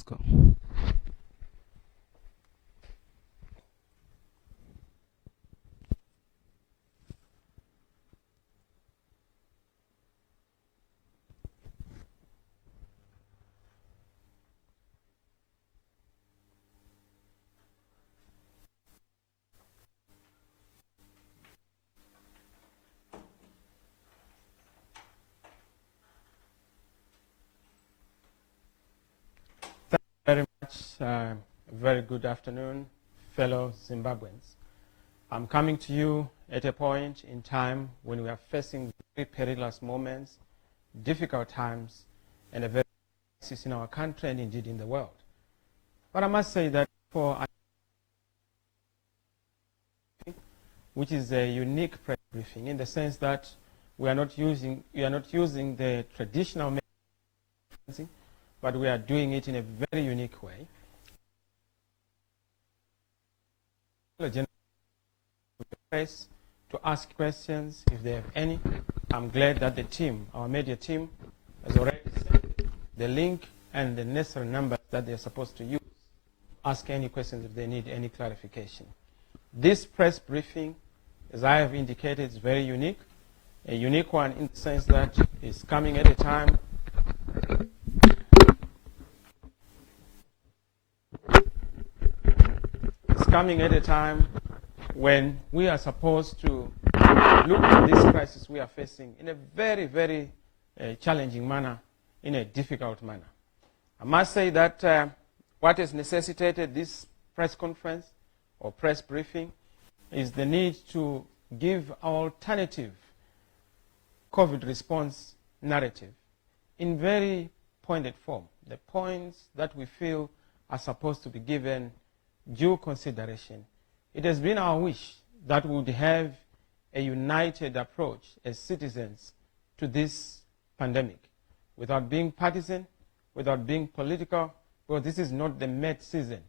Let's go. Very much. Very good afternoon, fellow Zimbabweans. I'm coming to you at a point in time when we are facing very perilous moments, difficult times, and a very crisis in our country and indeed in the world. But I must say that which is a unique press briefing in the sense that we are not using the traditional method, but we are doing it in a very unique way. Press to ask questions if they have any. I'm glad that the team, our media team, has already sent the link and the necessary numbers that they're supposed to use. Ask any questions if they need any clarification. This press briefing, as I have indicated, is very unique. A unique one in the sense that it's coming at a time when we are supposed to look at this crisis we are facing in a very, very challenging manner, in a difficult manner. I must say that what has necessitated this press conference or press briefing is the need to give alternative COVID response narrative in very pointed form, the points that we feel are supposed to be given due consideration. It has been our wish that we would have a united approach as citizens to this pandemic, without being partisan, without being political, because this is not the Met season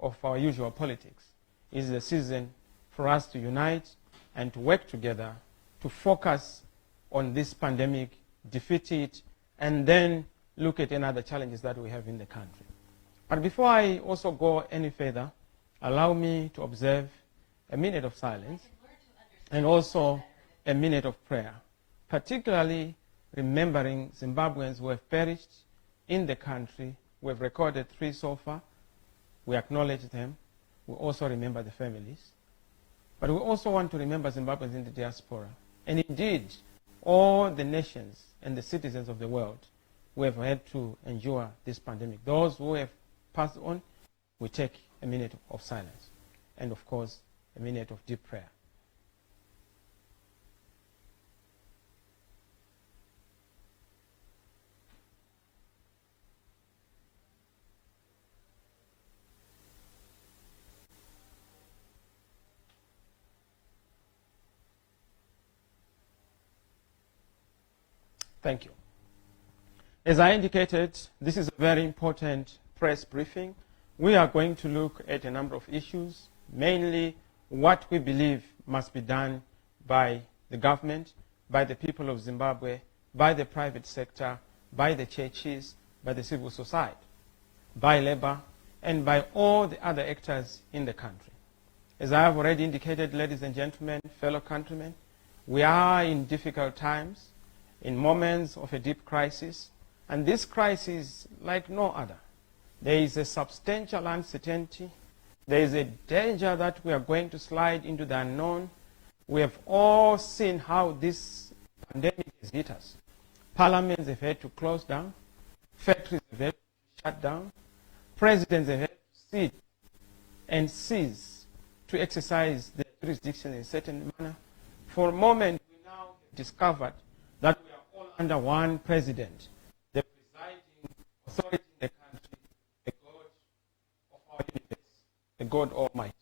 of our usual politics. It is a season for us to unite and to work together to focus on this pandemic, defeat it, and then look at any other challenges that we have in the country. But before I also go any further, allow me to observe a minute of silence and also a minute of prayer, particularly remembering Zimbabweans who have perished in the country. We have recorded 3 so far. We acknowledge them. We also remember the families. But we also want to remember Zimbabweans in the diaspora, and indeed all the nations and the citizens of the world who have had to endure this pandemic. Those who have passed on, we take a minute of silence, and of course, a minute of deep prayer. Thank you. As I indicated, this is a very important press briefing. We are going to look at a number of issues, mainly what we believe must be done by the government, by the people of Zimbabwe, by the private sector, by the churches, by the civil society, by labor, and by all the other actors in the country. As I have already indicated, ladies and gentlemen, fellow countrymen, we are in difficult times, in moments of a deep crisis, and this crisis, like no other, there is a substantial uncertainty. There is a danger that we are going to slide into the unknown. We have all seen how this pandemic has hit us. Parliaments have had to close down. Factories have had to shut down. Presidents have had to sit and cease to exercise their jurisdiction in a certain manner. For a moment, we now have discovered that we are all under one president, the presiding authority in the country, the God of our universe, the God Almighty.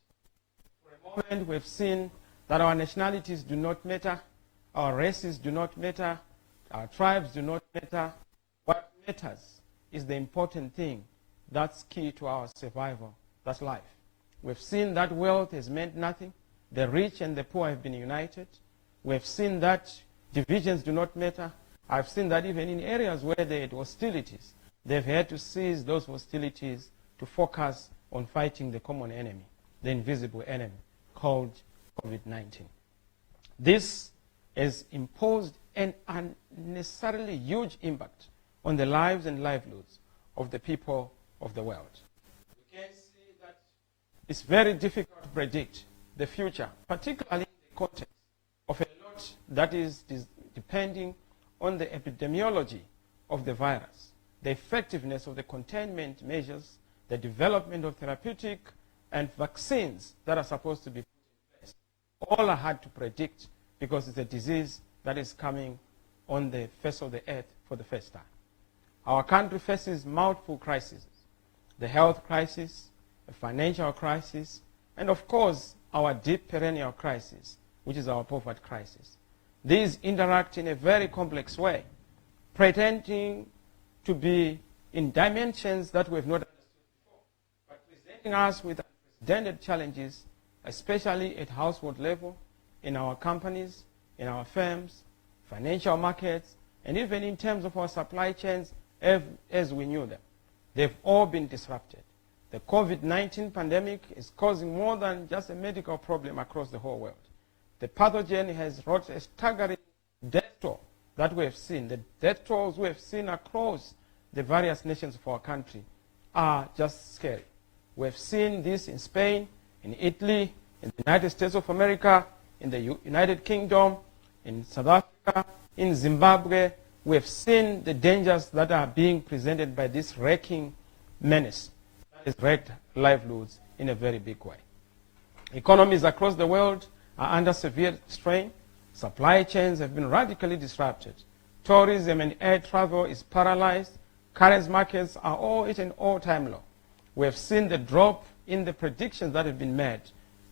For a moment, we've seen that our nationalities do not matter, our races do not matter, our tribes do not matter. What matters is the important thing that's key to our survival, that's life. We've seen that wealth has meant nothing. The rich and the poor have been united. We've seen that divisions do not matter. I've seen that even in areas where there are hostilities, they've had to cease those hostilities to focus on fighting the common enemy, the invisible enemy, called COVID-19. This has imposed an unnecessarily huge impact on the lives and livelihoods of the people of the world. We can see that it's very difficult to predict the future, particularly in the context of a lot that is depending on the epidemiology of the virus, the effectiveness of the containment measures, the development of therapeutic and vaccines that are supposed to be put in place. All are hard to predict because it's a disease that is coming on the face of the earth for the first time. Our country faces multiple crises: the health crisis, the financial crisis, and of course, our deep perennial crisis, which is our poverty crisis. These interact in a very complex way, pretending to be in dimensions that we have not understood before, but presenting us with unprecedented challenges, especially at household level, in our companies, in our firms, financial markets, and even in terms of our supply chains as we knew them. They've all been disrupted. The COVID-19 pandemic is causing more than just a medical problem across the whole world. The pathogen has wrought a staggering death toll that we have seen. The death tolls we have seen across the various nations of our country are just scary. We have seen this in Spain, in Italy, in the United States of America, in the United Kingdom, in South Africa, in Zimbabwe. We have seen the dangers that are being presented by this wrecking menace that has wrecked livelihoods in a very big way. Economies across the world are under severe strain. Supply chains have been radically disrupted. Tourism and air travel is paralyzed. Currency markets are all at an all-time low. We have seen the drop in the predictions that have been made,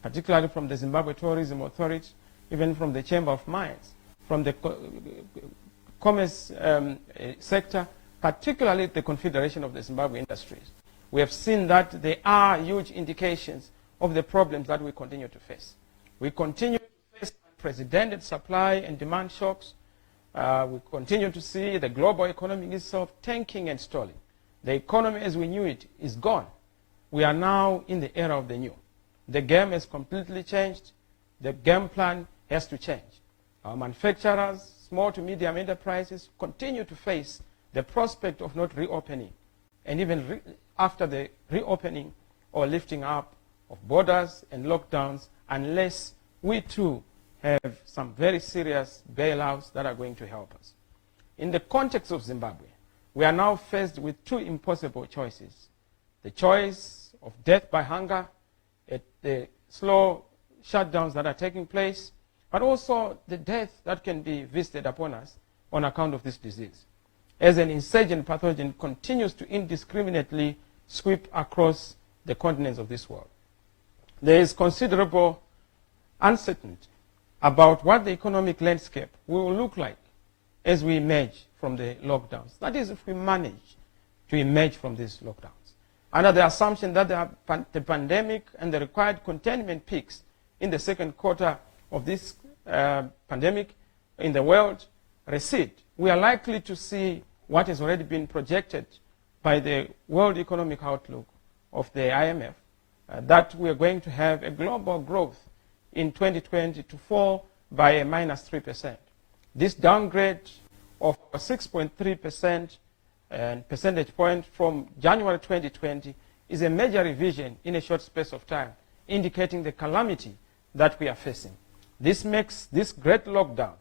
particularly from the Zimbabwe Tourism Authority, even from the Chamber of Mines, from the commerce sector, particularly the Confederation of the Zimbabwe Industries. We have seen that there are huge indications of the problems that we continue to face. We continue to face unprecedented supply and demand shocks. We continue to see the global economy itself tanking and stalling. The economy as we knew it is gone. We are now in the era of the new. The game has completely changed. The game plan has to change. Our manufacturers, small to medium enterprises continue to face the prospect of not reopening, and even after the reopening or lifting up of borders and lockdowns, unless we too have some very serious bailouts that are going to help us. In the context of Zimbabwe, we are now faced with two impossible choices: the choice of death by hunger at the slow shutdowns that are taking place, but also the death that can be visited upon us on account of this disease, as an insurgent pathogen continues to indiscriminately sweep across the continents of this world. There is considerable uncertainty about what the economic landscape will look like as we emerge from the lockdowns. That is, if we manage to emerge from these lockdowns. Under the assumption that the pandemic and the required containment peaks in the second quarter of this pandemic in the world recede, we are likely to see what has already been projected by the World Economic Outlook of the IMF, that we are going to have a global growth in 2020 to fall by a -3%. This downgrade of 6.3% percentage point from January 2020 is a major revision in a short space of time, indicating the calamity that we are facing. This makes this great lockdown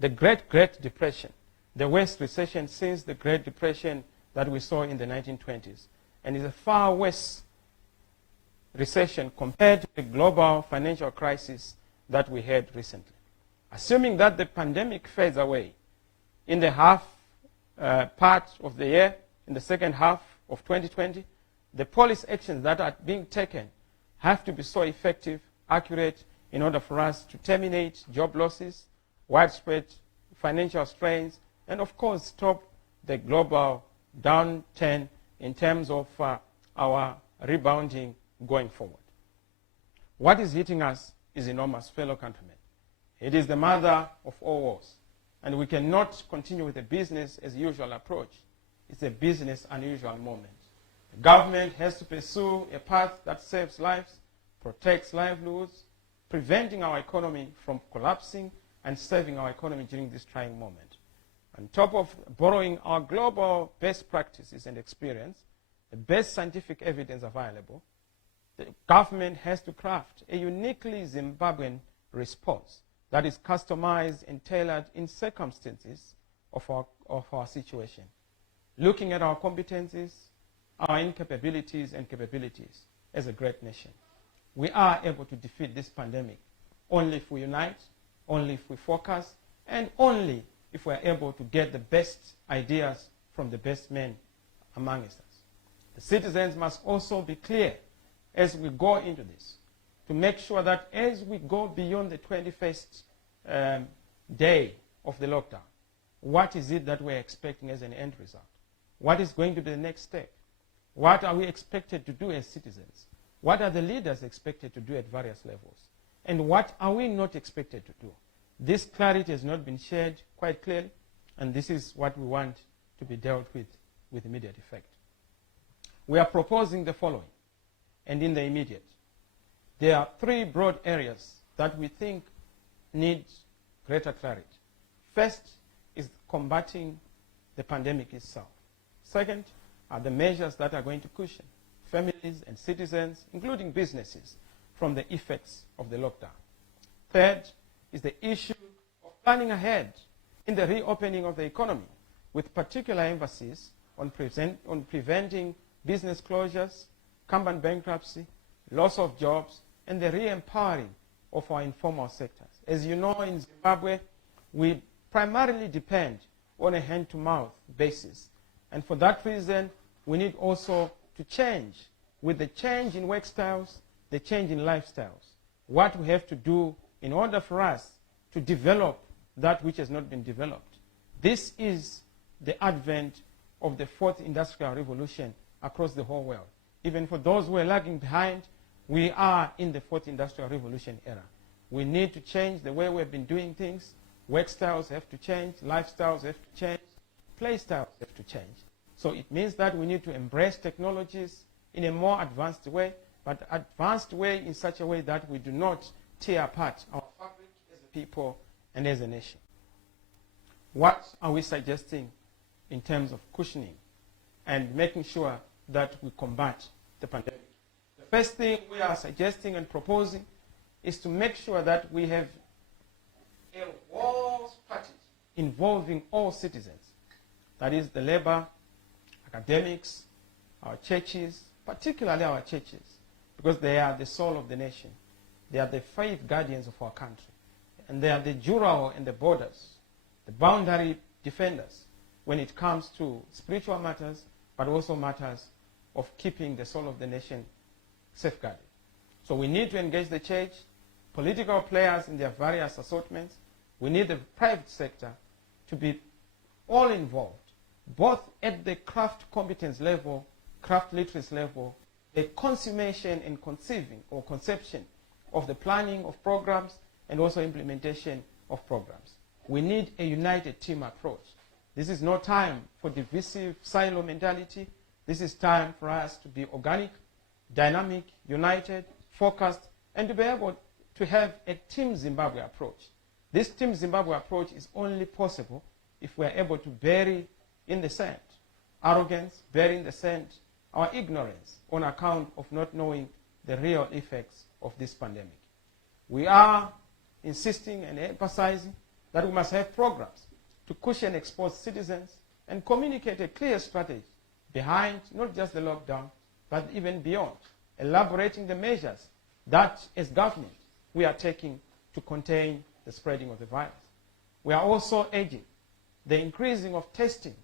the Great Depression, the worst recession since the Great Depression that we saw in the 1920s, and is a far worse recession compared to the global financial crisis that we had recently. Assuming that the pandemic fades away in the part of the year, in the second half of 2020, the policy actions that are being taken have to be so effective, accurate, in order for us to terminate job losses, widespread financial strains, and of course stop the global downturn in terms of our rebounding going forward. What is hitting us is enormous, fellow countrymen. It is the mother of all wars, and we cannot continue with the business as usual approach It's a business unusual moment. The government has to pursue a path that saves lives, protects livelihoods, preventing our economy from collapsing and saving our economy during this trying moment. On top of borrowing our global best practices and experience, the best scientific evidence available, the government has to craft a uniquely Zimbabwean response that is customized and tailored in circumstances of our situation. Looking at our competencies, our incapabilities and capabilities as a great nation. We are able to defeat this pandemic only if we unite, only if we focus, and only if we are able to get the best ideas from the best men amongst us. The citizens must also be clear as we go into this to make sure that as we go beyond the 21st day of the lockdown, what is it that we're expecting as an end result? What is going to be the next step? What are we expected to do as citizens? What are the leaders expected to do at various levels? And what are we not expected to do? This clarity has not been shared quite clearly, and this is what we want to be dealt with immediate effect. We are proposing the following, and in the immediate. There are three broad areas that we think need greater clarity. First is combating the pandemic itself. Second are the measures that are going to cushion families and citizens, including businesses, from the effects of the lockdown. Third is the issue of planning ahead in the reopening of the economy, with particular emphasis on preventing business closures, company bankruptcy, loss of jobs, and the re-empowering of our informal sectors. As you know, in Zimbabwe, we primarily depend on a hand-to-mouth basis. And for that reason, we need also to change with the change in work styles, the change in lifestyles. What we have to do in order for us to develop that which has not been developed. This is the advent of the fourth industrial revolution across the whole world. Even for those who are lagging behind, we are in the fourth industrial revolution era. We need to change the way we've been doing things. Work styles have to change, lifestyles have to change, play styles have to change. So it means that we need to embrace technologies in a more advanced way, but advanced way in such a way that we do not tear apart our fabric as a people and as a nation. What are we suggesting in terms of cushioning and making sure that we combat the pandemic? The first thing we are suggesting and proposing is to make sure that we have a whole package involving all citizens. That is the labor, academics, our churches, particularly our churches, because they are the soul of the nation. They are the faith guardians of our country. And they are the juror and the borders, the boundary defenders when it comes to spiritual matters, but also matters of keeping the soul of the nation safeguarded. So we need to engage the church, political players in their various assortments. We need the private sector to be all involved, both at the craft competence level, craft literacy level, the consummation and conceiving or conception of the planning of programs and also implementation of programs. We need a united team approach. This is no time for divisive silo mentality. This is time for us to be organic, dynamic, united, focused, and to be able to have a Team Zimbabwe approach. This Team Zimbabwe approach is only possible if we are able to bury in the sand arrogance, bury in the sand our ignorance on account of not knowing the real effects of this pandemic. We are insisting and emphasizing that we must have programs to cushion exposed citizens and communicate a clear strategy behind not just the lockdown, but even beyond, elaborating the measures that as government we are taking to contain the spreading of the virus. We are also urging the increasing of testing,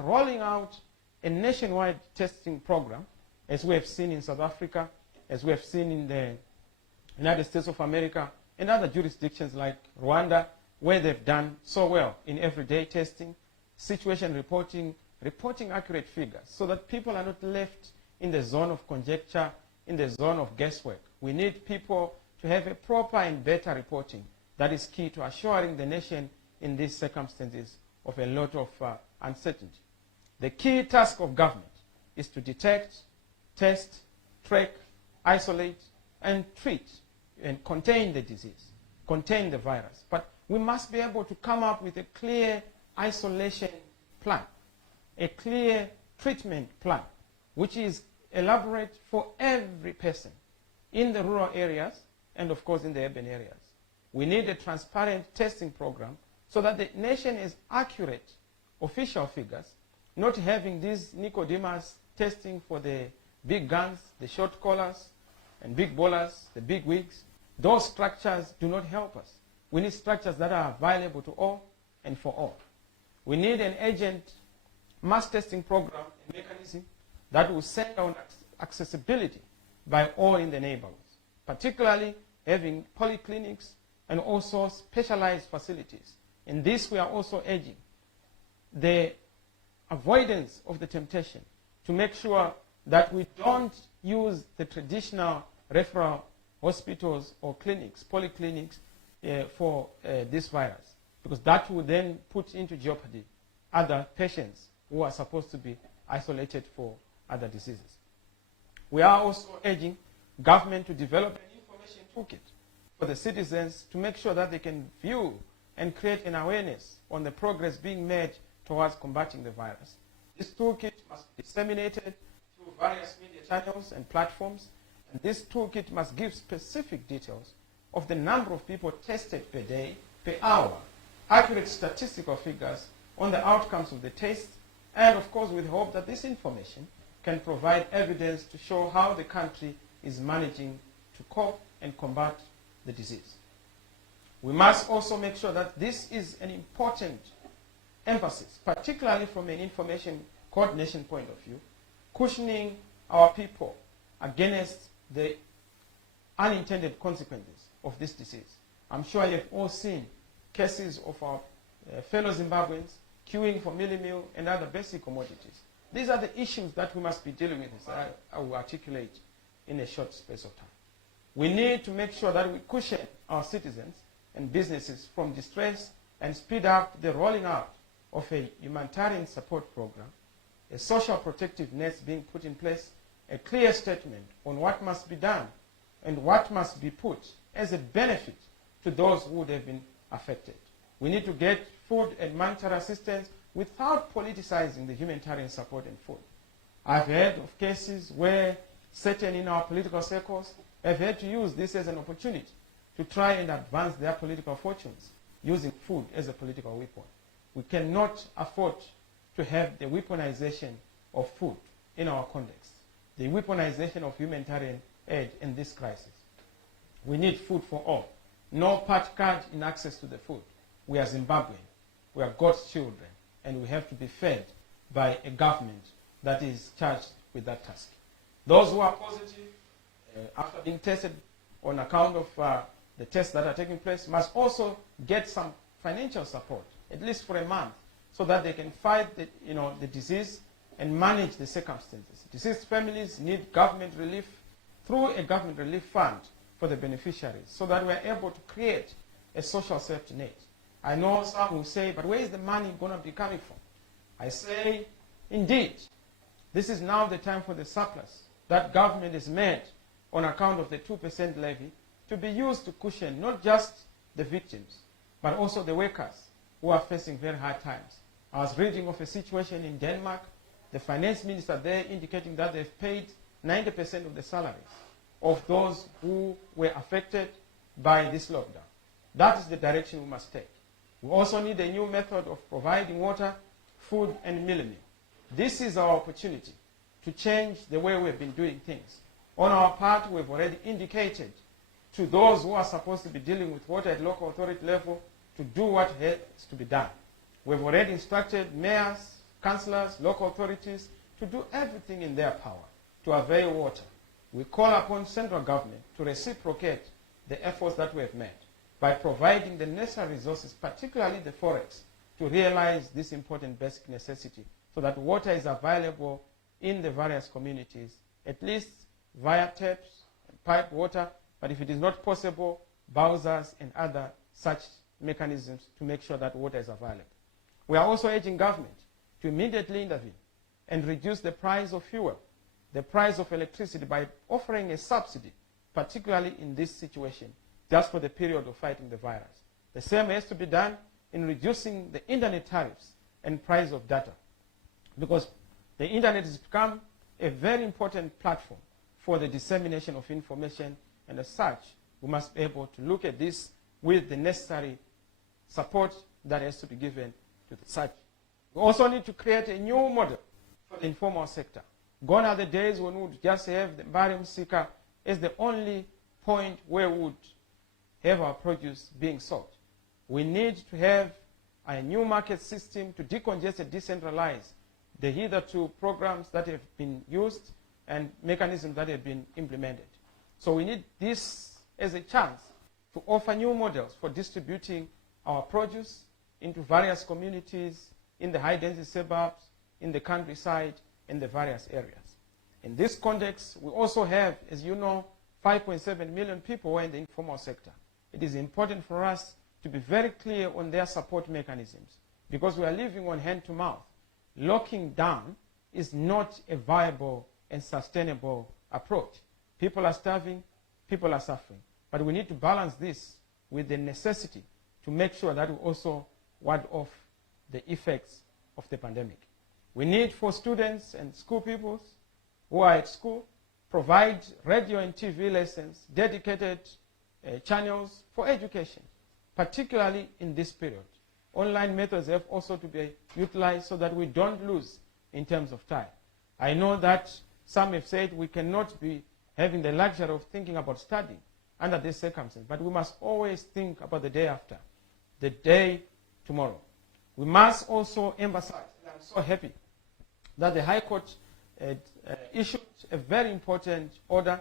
rolling out a nationwide testing program, as we have seen in South Africa, as we have seen in the United States of America, and other jurisdictions like Rwanda, where they've done so well in everyday testing, situation reporting, reporting accurate figures, so that people are not left in the zone of conjecture, in the zone of guesswork. We need people to have a proper and better reporting that is key to assuring the nation in these circumstances of a lot of uncertainty. The key task of government is to detect, test, track, isolate, and treat and contain the disease, contain the virus. But we must be able to come up with a clear isolation plan, a clear treatment plan, which is elaborate for every person in the rural areas and, of course, in the urban areas. We need a transparent testing program so that the nation has accurate official figures, not having these Nicodemus testing for the big guns, the short collars, and big bowlers, the big wigs. Those structures do not help us. We need structures that are available to all and for all. We need an urgent mass testing program and mechanism that will center on accessibility by all in the neighborhoods, particularly having polyclinics and also specialized facilities. In this, we are also urging the avoidance of the temptation to make sure that we don't use the traditional referral hospitals or clinics, polyclinics, for this virus, because that would then put into jeopardy other patients who are supposed to be isolated for other diseases. We are also urging government to develop an information toolkit for the citizens to make sure that they can view and create an awareness on the progress being made towards combating the virus. This toolkit must be disseminated through various media channels and platforms, and this toolkit must give specific details of the number of people tested per day, per hour, accurate statistical figures on the outcomes of the test, and of course with hope that this information can provide evidence to show how the country is managing to cope and combat the disease. We must also make sure that this is an important emphasis, particularly from an information coordination point of view, cushioning our people against the unintended consequences of this disease. I'm sure you've all seen cases of our fellow Zimbabweans queuing for mealie meal and other basic commodities. These are the issues that we must be dealing with, as I will articulate in a short space of time. We need to make sure that we cushion our citizens and businesses from distress and speed up the rolling out of a humanitarian support program, a social protective net being put in place, a clear statement on what must be done and what must be put as a benefit to those who would have been affected. We need to get food and monetary assistance without politicizing the humanitarian support and food. I've heard of cases where certain in our political circles have had to use this as an opportunity to try and advance their political fortunes using food as a political weapon. We cannot afford to have the weaponization of food in our context, the weaponization of humanitarian aid in this crisis. We need food for all. No part card in access to the food. We are Zimbabwean. We are God's children, and we have to be fed by a government that is charged with that task. Those who are positive after being tested on account of the tests that are taking place must also get some financial support, at least for a month, so that they can fight the disease and manage the circumstances. Deceased families need government relief through a government relief fund for the beneficiaries, so that we are able to create a social safety net. I know some will say, but where is the money going to be coming from? I say, indeed, this is now the time for the surplus that government has made on account of the 2% levy to be used to cushion not just the victims, but also the workers who are facing very hard times. I was reading of a situation in Denmark, the finance minister there indicating that they've paid 90% of the salaries of those who were affected by this lockdown. That is the direction we must take. We also need a new method of providing water, food, and mealie meal. This is our opportunity to change the way we've been doing things. On our part, we've already indicated to those who are supposed to be dealing with water at local authority level to do what has to be done. We've already instructed mayors, councillors, local authorities to do everything in their power to avail water. We call upon central government to reciprocate the efforts that we have made by providing the necessary resources, particularly the forex, to realize this important basic necessity so that water is available in the various communities, at least via taps, pipe water, but if it is not possible, bowsers and other such mechanisms to make sure that water is available. We are also urging government to immediately intervene and reduce the price of fuel, the price of electricity, by offering a subsidy, particularly in this situation, just for the period of fighting the virus. The same has to be done in reducing the internet tariffs and price of data, because the internet has become a very important platform for the dissemination of information, and as such, we must be able to look at this with the necessary support that has to be given to the such. We also need to create a new model for the informal sector. Gone are the days when we would just have the barium seeker as the only point where we would have our produce being sold. We need to have a new market system to decongest and decentralize the hitherto programs that have been used and mechanisms that have been implemented. So we need this as a chance to offer new models for distributing our produce into various communities, in the high-density suburbs, in the countryside, in the various areas. In this context, we also have, as you know, 5.7 million people who are in the informal sector. It is important for us to be very clear on their support mechanisms, because we are living on hand-to-mouth. Locking down is not a viable and sustainable approach. People are starving, people are suffering. But we need to balance this with the necessity to make sure that we also ward off the effects of the pandemic. We need, for students and school pupils who are at school, provide radio and TV lessons, dedicated channels for education, particularly in this period. Online methods have also to be utilized so that we don't lose in terms of time. I know that some have said we cannot be having the luxury of thinking about studying under these circumstances, but we must always think about the day after, the day tomorrow. We must also emphasize, and I'm so happy that the High Court issued a very important order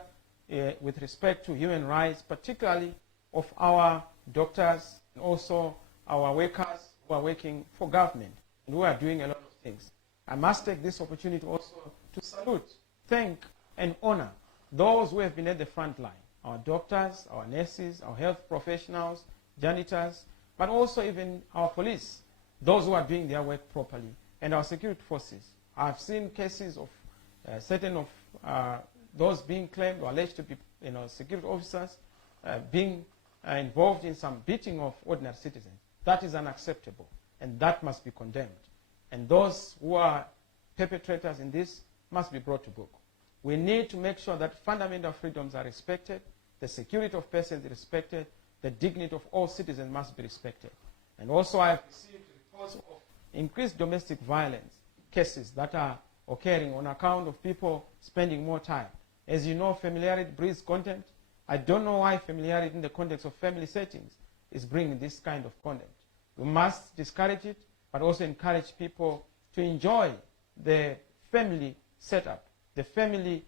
with respect to human rights, particularly of our doctors and also our workers who are working for government and who are doing a lot of things. I must take this opportunity also to salute, thank, and honor those who have been at the front line, our doctors, our nurses, our health professionals, janitors, but also even our police, those who are doing their work properly, and our security forces. I've seen cases of certain of those being claimed or alleged to be security officers being involved in some beating of ordinary citizens. That is unacceptable, and that must be condemned. And those who are perpetrators in this must be brought to book. We need to make sure that fundamental freedoms are respected, the security of persons is respected, the dignity of all citizens must be respected. And also I have received reports of increased domestic violence cases that are occurring on account of people spending more time. As you know, familiarity breeds contempt. I don't know why familiarity in the context of family settings is bringing this kind of contempt. We must discourage it, but also encourage people to enjoy the family setup, the family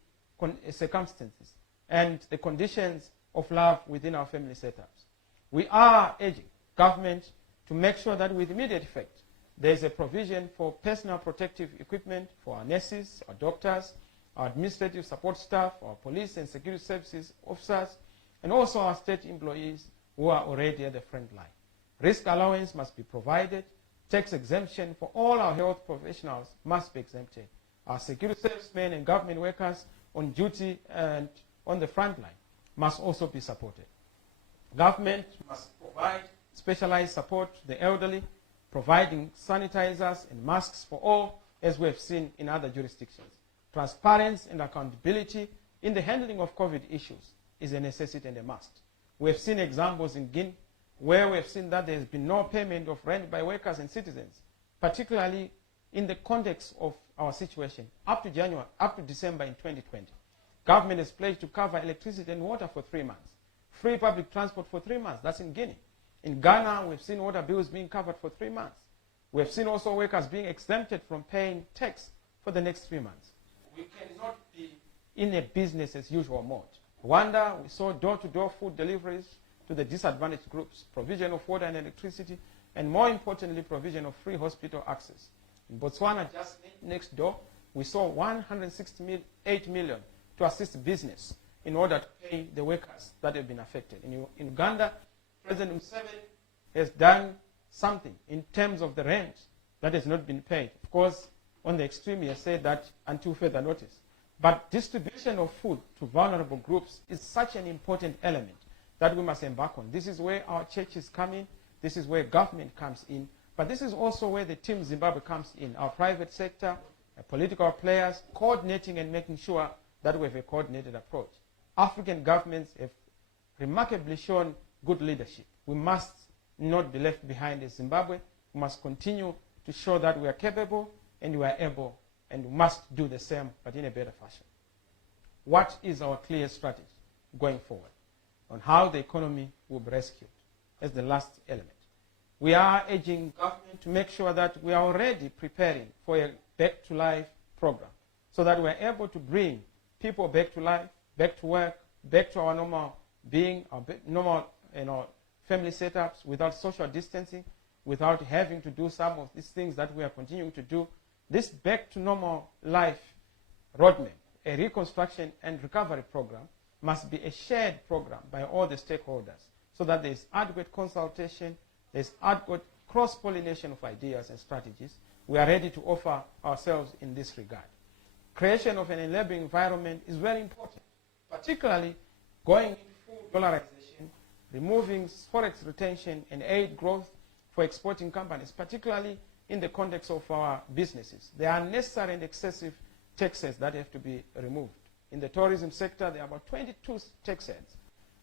circumstances, and the conditions of love within our family setups. We are urging government to make sure that with immediate effect, there is a provision for personal protective equipment for our nurses, our doctors, our administrative support staff, our police and security services officers, and also our state employees who are already at the front line. Risk allowance must be provided. Tax exemption for all our health professionals must be exempted. Our security servicemen and government workers on duty and on the front line must also be supported. Government must provide specialized support to the elderly, providing sanitizers and masks for all, as we have seen in other jurisdictions. Transparency and accountability in the handling of COVID issues is a necessity and a must. We have seen examples in Guinea where we have seen that there has been no payment of rent by workers and citizens, particularly in the context of our situation up to December in 2020. Government has pledged to cover electricity and water for 3 months. Free public transport for 3 months. That's in Guinea. In Ghana, we've seen water bills being covered for 3 months. We have seen also workers being exempted from paying tax for the next 3 months. We cannot be in a business as usual mode. Rwanda, we saw door-to-door food deliveries to the disadvantaged groups, provision of water and electricity, and more importantly, provision of free hospital access. In Botswana, just next door, we saw 168 million to assist business in order to pay the workers that have been affected. In Uganda, President Museveni has done something in terms of the rent that has not been paid. Of course, on the extreme, he has said that until further notice. But distribution of food to vulnerable groups is such an important element that we must embark on. This is where our churches come in. This is where government comes in. But this is also where the Team Zimbabwe comes in. Our private sector, political players, coordinating and making sure that we have a coordinated approach. African governments have remarkably shown good leadership. We must not be left behind as Zimbabwe. We must continue to show that we are capable and we are able, and we must do the same, but in a better fashion. What is our clear strategy going forward on how the economy will be rescued as the last element? We are urging government to make sure that we are already preparing for a back-to-life program so that we are able to bring people back to life, back to work, back to our normal being, our normal family setups without social distancing, without having to do some of these things that we are continuing to do. This back to normal life roadmap, a reconstruction and recovery program, must be a shared program by all the stakeholders so that there is adequate consultation, there is adequate cross-pollination of ideas and strategies. We are ready to offer ourselves in this regard. Creation of an enabling environment is very important, particularly going into full dollarization, removing forex retention and aid growth for exporting companies, particularly in the context of our businesses. There are unnecessary and excessive taxes that have to be removed. In the tourism sector, there are about 22 tax heads,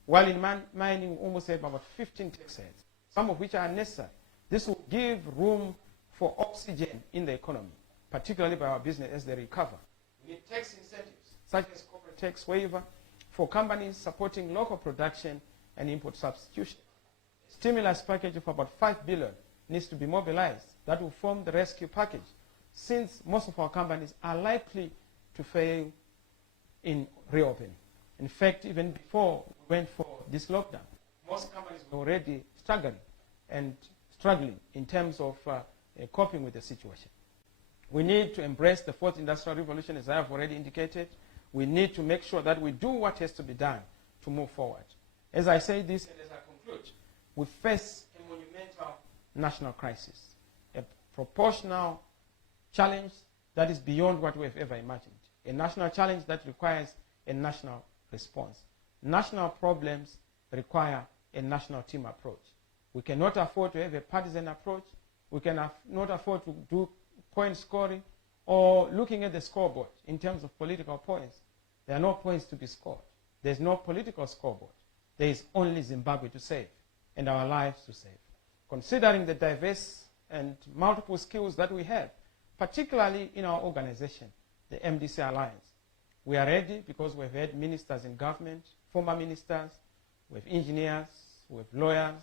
while in mining, we almost have about 15 tax heads, some of which are unnecessary. This will give room for oxygen in the economy, particularly by our business as they recover. We need tax incentives, such as corporate tax waiver, for companies supporting local production and import substitution. A stimulus package of about $5 billion needs to be mobilized. That will form the rescue package, since most of our companies are likely to fail in reopening. In fact, even before we went for this lockdown, most companies were already struggling in terms of coping with the situation. We need to embrace the fourth industrial revolution, as I have already indicated. We need to make sure that we do what has to be done to move forward. As I say this and as I conclude, we face a monumental national crisis, a proportional challenge that is beyond what we have ever imagined, a national challenge that requires a national response. National problems require a national team approach. We cannot afford to have a partisan approach. We cannot afford to do point scoring or looking at the scoreboard in terms of political points. There are no points to be scored. There's no political scoreboard. There is only Zimbabwe to save and our lives to save. Considering the diverse and multiple skills that we have, particularly in our organization, the MDC Alliance, we are ready because we've had ministers in government, former ministers, we have engineers, we have lawyers,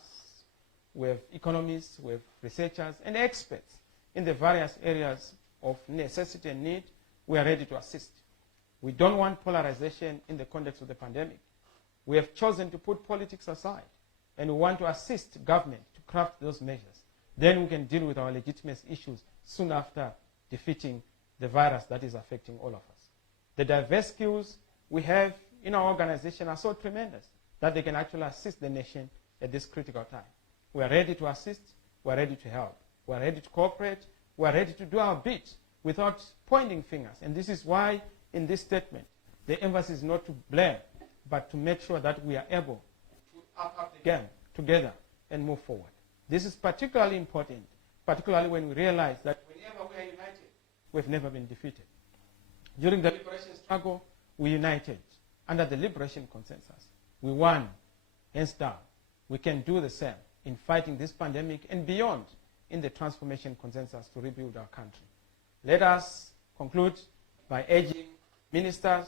we have economists, we have researchers and experts in the various areas of necessity and need. We are ready to assist. We don't want polarization in the context of the pandemic. We have chosen to put politics aside, and we want to assist government to craft those measures. Then we can deal with our legitimate issues soon after defeating the virus that is affecting all of us. The diverse skills we have in our organization are so tremendous that they can actually assist the nation at this critical time. We are ready to assist. We are ready to help. We are ready to cooperate. We are ready to do our bit without pointing fingers. And this is why in this statement, the emphasis is not to blame, but to make sure that we are able to up the game together and move forward. This is particularly important, particularly when we realize that whenever we are united, we've never been defeated. During the liberation struggle, we united under the liberation consensus. We won, hands down. We can do the same in fighting this pandemic and beyond in the transformation consensus to rebuild our country. Let us conclude by urging ministers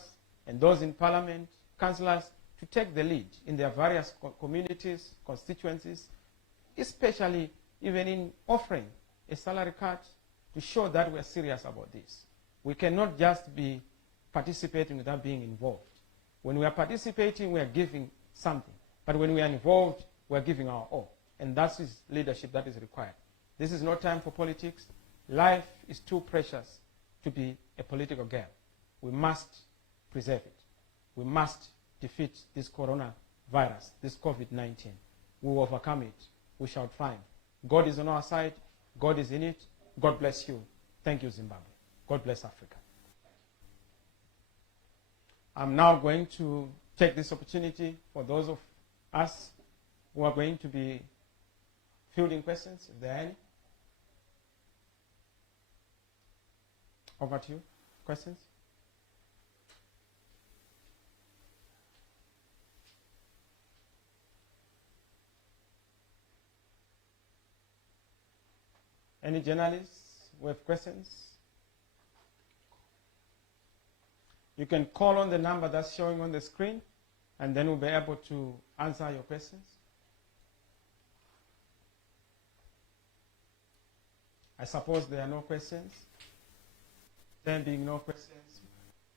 and those in parliament, councillors, to take the lead in their various communities, constituencies, especially even in offering a salary cut to show that we are serious about this. We cannot just be participating without being involved. When we are participating, we are giving something. But when we are involved, we are giving our all. And that is leadership that is required. This is not time for politics. Life is too precious to be a political game. We must preserve it. We must defeat this coronavirus, this COVID-19. We will overcome it. We shall triumph. God is on our side. God is in it. God bless you. Thank you, Zimbabwe. God bless Africa. I'm now going to take this opportunity for those of us who are going to be fielding questions, if there are any. Over to you. Questions? Any journalists who have questions? You can call on the number that's showing on the screen, and then we'll be able to answer your questions. I suppose there are no questions. There being no questions,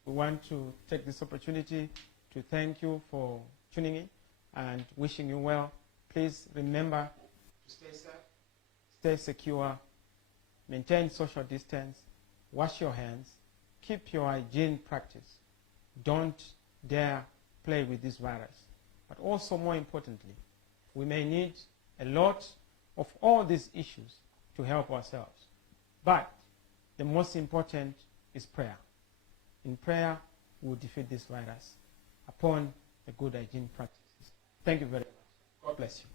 we want to take this opportunity to thank you for tuning in and wishing you well. Please remember to stay safe, stay secure, maintain social distance, wash your hands, keep your hygiene practice. Don't dare play with this virus. But also, more importantly, we may need a lot of all these issues to help ourselves. But the most important is prayer. In prayer, we will defeat this virus upon the good hygiene practices. Thank you very much. God bless you.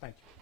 Thank you.